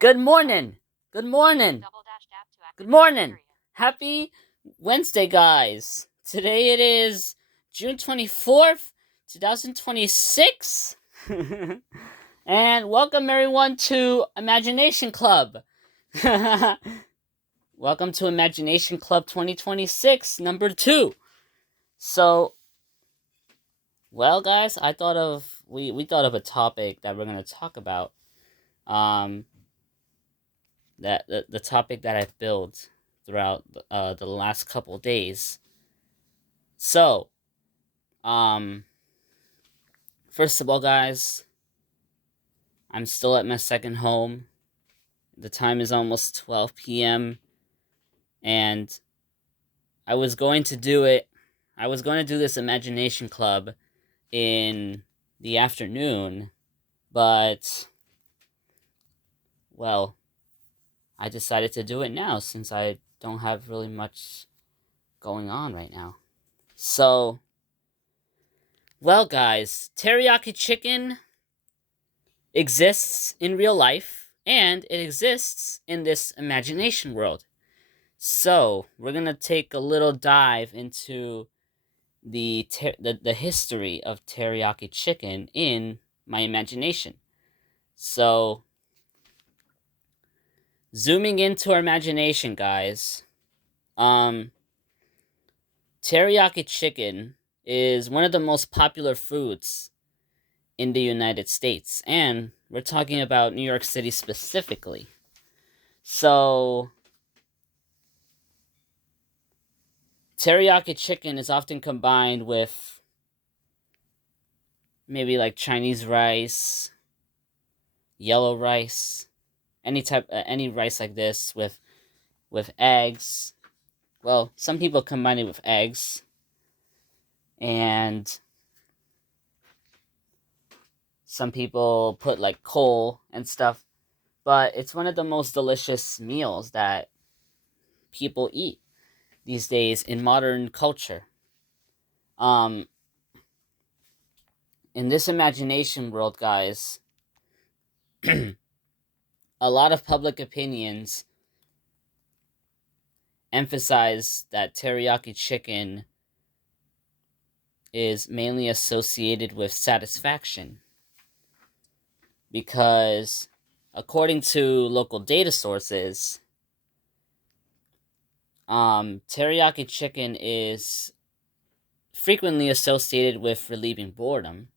Good morning. Good morning. Good morning. Happy Wednesday, guys. Today it is June 24th, 2026. And welcome everyone to Imagination Club. Welcome to Imagination Club 2026, number 2. So, well, guys, I thought of we thought of a topic that we're going to talk about. That the topic that I've built throughout the last couple days. So, um, first of all, guys, I'm still at my second home. The time is almost 12 p.m. and I was going to do it. I was going to do this imagination club in the afternoon, but well, I decided to do it now since I don't have really much going on right now. So, well, guys, teriyaki chicken exists in real life and it exists in this imagination world. So, we're going to take a little dive into the history of teriyaki chicken in my imagination. So, zooming into our imagination, guys, um, teriyaki chicken is one of the most popular foods in the United States, and we're talking about New York City specifically. So, teriyaki chicken is often combined with maybe like Chinese rice, yellow rice, any rice like this with eggs. Well, some people combine it with eggs, and some people put like coal and stuff. But it's one of the most delicious meals that people eat these days in modern culture. Um, in this imagination world, guys, a lot of public opinions emphasize that teriyaki chicken is mainly associated with satisfaction because, according to local data sources, teriyaki chicken is frequently associated with relieving boredom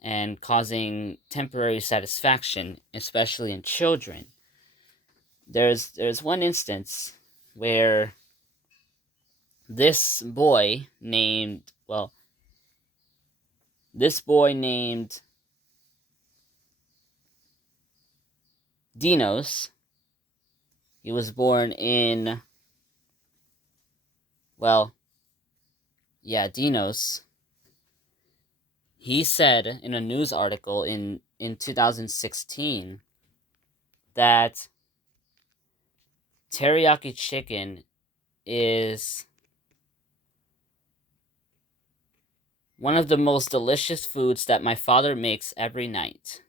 and causing temporary satisfaction, especially in children. There's one instance where this boy named well this boy named Dinos. He was born in well yeah Dinos. He said in a news article in 2016 that teriyaki chicken is one of the most delicious foods that my father makes every night.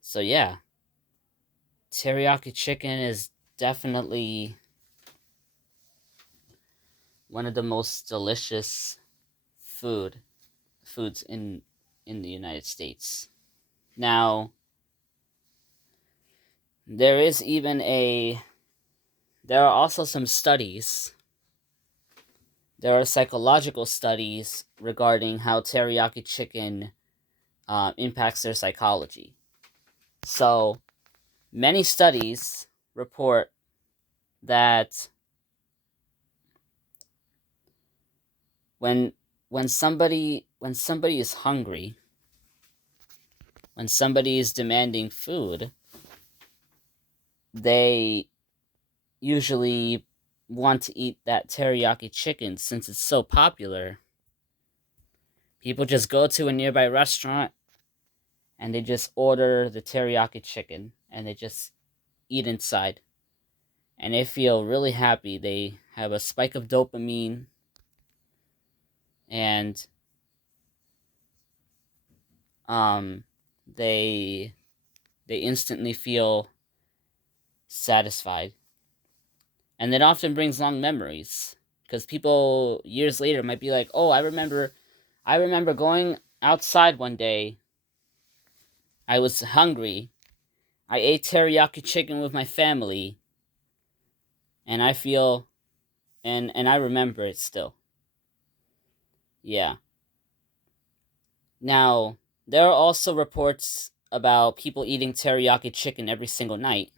So yeah, teriyaki chicken is definitely one of the most delicious foods in the United States. Now, there is even a there are also some studies. There are psychological studies regarding how teriyaki chicken impacts their psychology. So, many studies report that when when somebody is hungry, when somebody is demanding food, they usually want to eat that teriyaki chicken since it's so popular. People just go to a nearby restaurant and they just order the teriyaki chicken and they just eat inside. And they feel really happy. They have a spike of dopamine and um, they they instantly feel satisfied, and it often brings long memories because people years later might be like, "Oh, I remember going outside one day. I was hungry. I ate teriyaki chicken with my family, and I feel and I remember it still." Yeah. Now, there are also reports about people eating teriyaki chicken every single night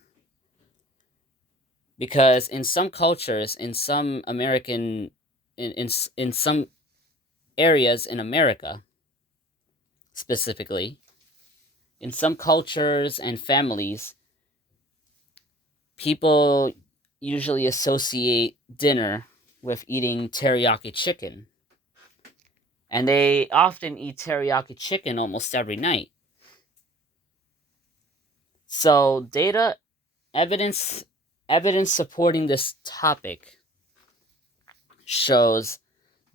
because in some cultures, in some American in some areas in America specifically, in some cultures and families, people usually associate dinner with eating teriyaki chicken. And they often eat teriyaki chicken almost every night. So, evidence evidence supporting this topic shows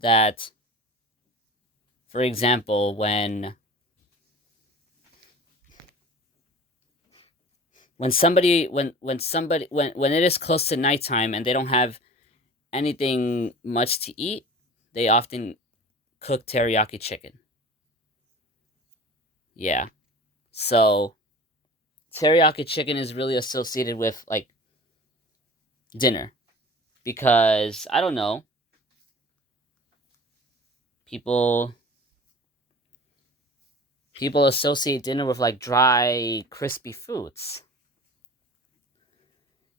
that, for example, when it is close to nighttime and they don't have anything much to eat, they often cook teriyaki chicken. Yeah. So teriyaki chicken is really associated with like dinner because I don't know, people people associate dinner with like dry, crispy foods.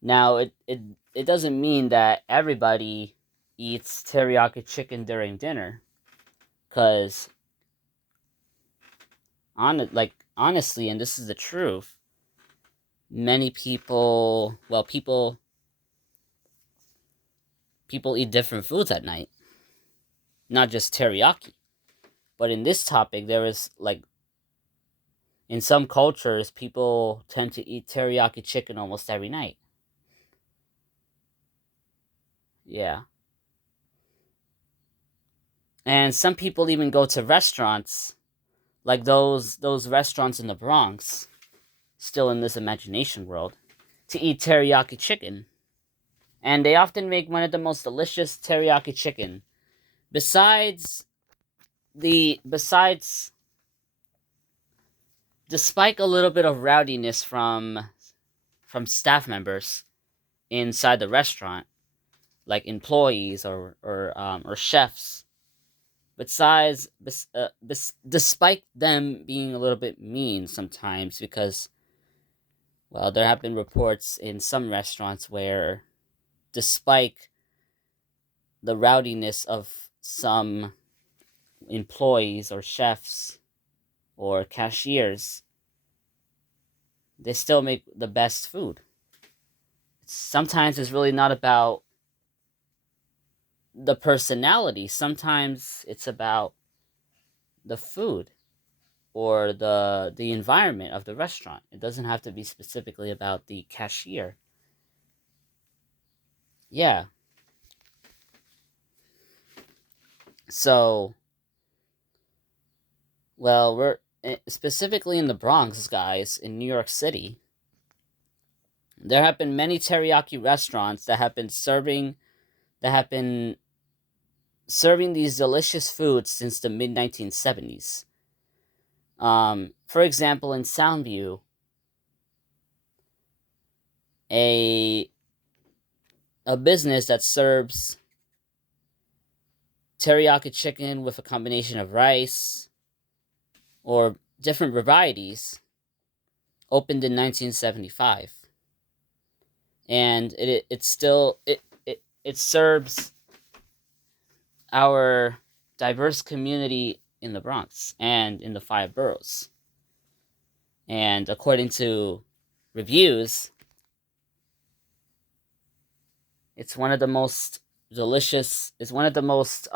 Now it doesn't mean that everybody eats teriyaki chicken during dinner, cause honestly, and this is the truth, many people people eat different foods at night, not just teriyaki. But in this topic, there is like in some cultures, people tend to eat teriyaki chicken almost every night. Yeah. And some people even go to restaurants, like those restaurants in the Bronx, still in this imagination world, to eat teriyaki chicken. And they often make one of the most delicious teriyaki chicken. Besides besides despite a little bit of rowdiness from staff members inside the restaurant, like employees or chefs. Despite them being a little bit mean sometimes, because well, there have been reports in some restaurants where, despite the rowdiness of some employees or chefs or cashiers, they still make the best food. Sometimes it's really not about the personality. Sometimes it's about the food or the environment of the restaurant. It doesn't have to be specifically about the cashier. Yeah. So, well, we're specifically in the Bronx, guys, in New York City. There have been many teriyaki restaurants that have been serving these delicious foods since the mid 1970s. For example, in Soundview, a a business that serves teriyaki chicken with a combination of rice or different varieties opened in 1975, and it serves our diverse community in the Bronx and in the five boroughs. And according to reviews, it's one of the most delicious. It's one of the most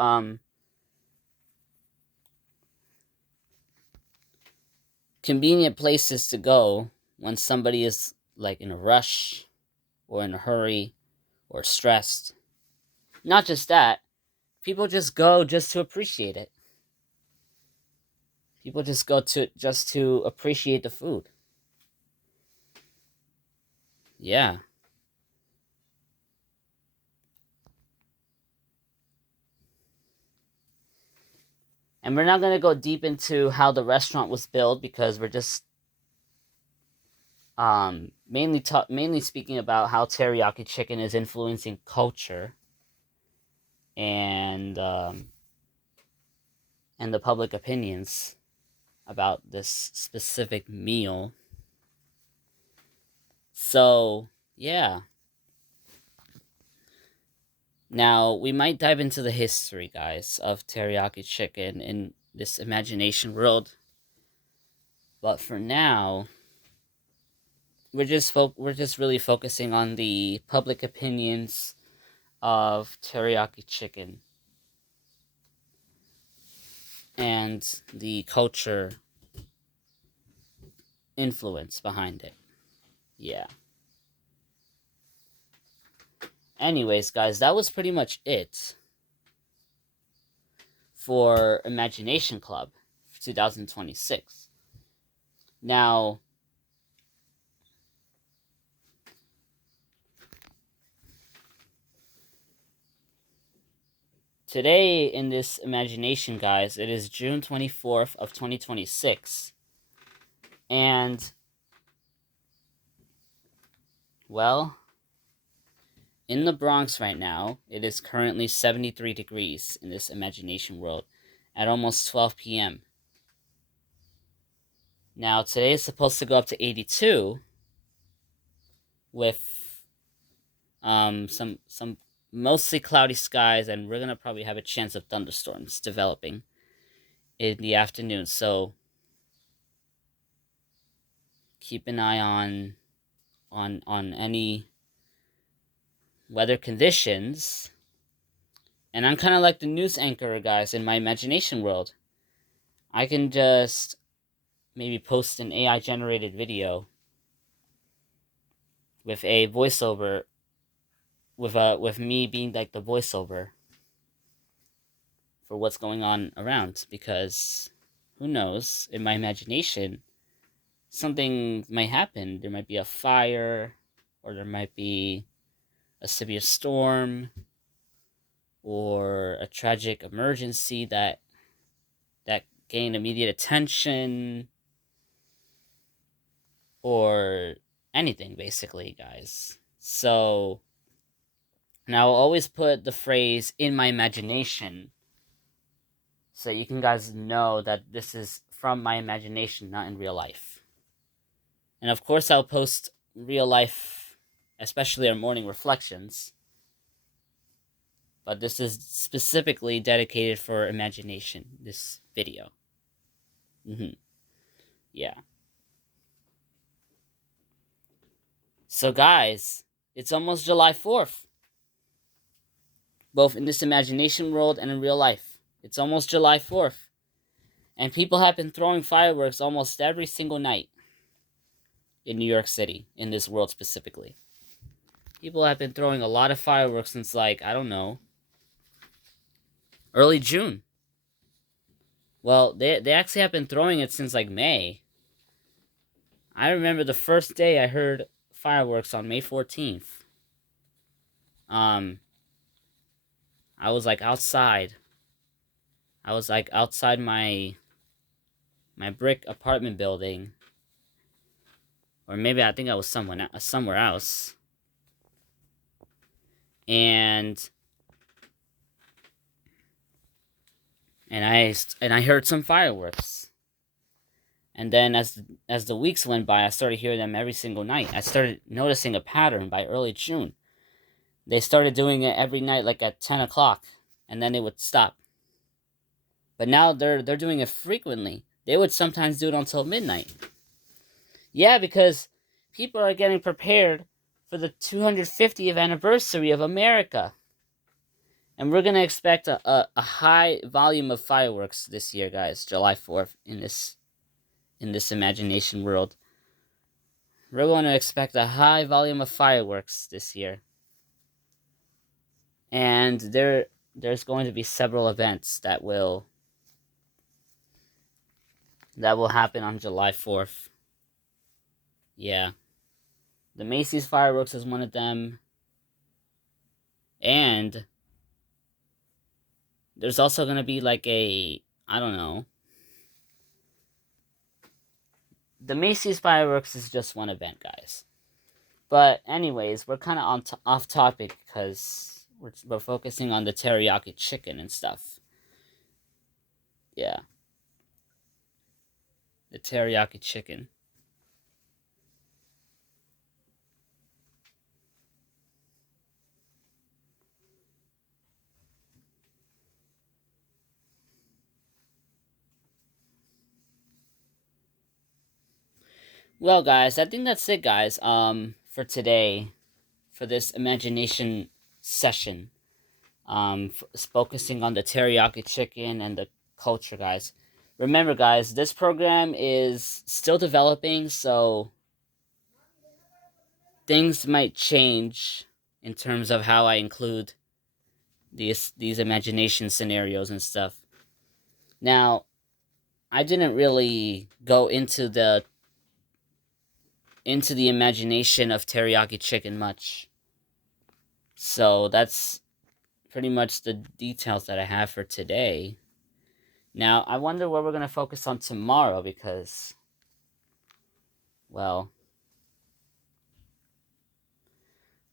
convenient places to go when somebody is like in a rush or in a hurry or stressed. Not just that, people just go just to appreciate it. People just go to just to appreciate the food. Yeah. And we're not going to go deep into how the restaurant was built because we're just mainly speaking about how teriyaki chicken is influencing culture and and the public opinions about this specific meal. So, yeah. Now, we might dive into the history, guys, of teriyaki chicken in this imagination world. But for now, we're just really focusing on the public opinions of teriyaki chicken and the culture influence behind it. Yeah. Anyways, guys, that was pretty much it for Imagination Club 2026. Now, today in this imagination, guys, it is June 24th of 2026. And, well, in the Bronx right now, it is currently 73 degrees in this imagination world at almost 12 p.m. Now, today is supposed to go up to 82 with some mostly cloudy skies, and we're gonna probably have a chance of thunderstorms developing in the afternoon. So keep an eye on any weather conditions. And I'm kind of like the news anchor, guys, in my imagination world. I can just maybe post an AI generated video with a voiceover with me being like the voiceover for what's going on around, because who knows, in my imagination something might happen. There might be a fire, or there might be a severe storm, or a tragic emergency that gained immediate attention, or anything basically, guys. So now I'll always put the phrase in my imagination so you can guys know that this is from my imagination, not in real life. And of course I'll post real life, especially our morning reflections, but this is specifically dedicated for imagination, this video. Yeah. So, guys, it's almost July 4th, both in this imagination world and in real life. It's almost July 4th, and people have been throwing fireworks almost every single night in New York City, in this world specifically. People have been throwing a lot of fireworks since, like, I don't know, early June. Well, they actually have been throwing it since, like, May. I remember the first day I heard fireworks on May 14th. Um, I was like outside. I was like outside my brick apartment building, or maybe I think I was somewhere else, and I heard some fireworks, and then as the weeks went by, I started hearing them every single night. I started noticing a pattern by early June. They started doing it every night, like at 10 o'clock, and then they would stop. But now they're doing it frequently. They would sometimes do it until midnight. Yeah, because people are getting prepared for the 250th anniversary of America. And we're going to expect a high volume of fireworks this year, guys, July 4th, in this imagination world. We're going to expect a high volume of fireworks this year. And there's going to be several events that will That will happen on July 4th. Yeah. The Macy's fireworks is one of them. And there's also going to be like I don't know. The Macy's fireworks is just one event, guys. But anyways, we're kind of off topic because we're focusing on the teriyaki chicken and stuff. Yeah, the teriyaki chicken. Well, guys, I think that's it, guys. For today, for this imagination session, focusing on the teriyaki chicken and the culture, guys. Remember, guys, this program is still developing, so things might change in terms of how I include these imagination scenarios and stuff. Now, I didn't really go into the imagination of teriyaki chicken much. So that's pretty much the details that I have for today. Now, I wonder what we're going to focus on tomorrow because, well,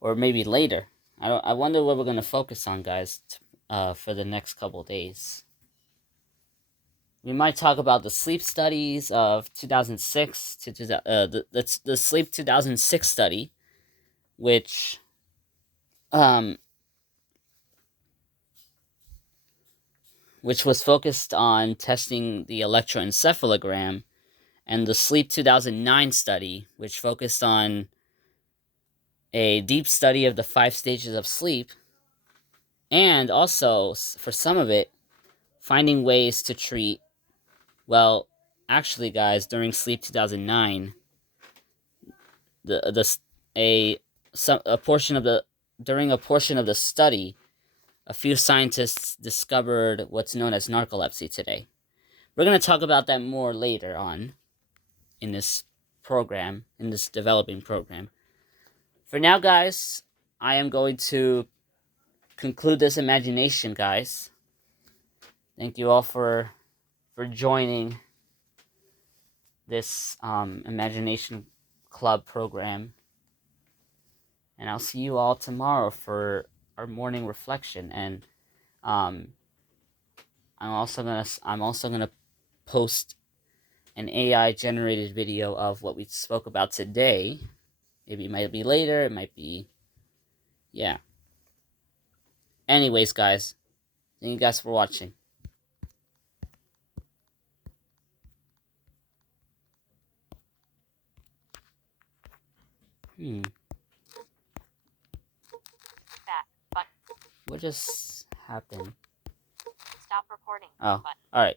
or maybe later. I wonder what we're going to focus on, guys, for the next couple days. We might talk about the sleep studies of 2006 to the sleep 2006 study, which um which was focused on testing the electroencephalogram, and the sleep 2009 study, which focused on a deep study of the 5 stages of sleep, and also for some of it finding ways to treat, well, actually, guys, during sleep 2009, the a some a portion of the during a portion of the study, a few scientists discovered what's known as narcolepsy today. We're going to talk about that more later on in this program, in this developing program. For now, guys, I am going to conclude this imagination, guys. Thank you all for joining this imagination club program, and I'll see you all tomorrow for our morning reflection. And um, I'm also gonna post an AI generated video of what we spoke about today. Maybe it might be later. It might be, yeah. Anyways, guys, thank you guys for watching. What just happened? Stop recording. Oh, all right.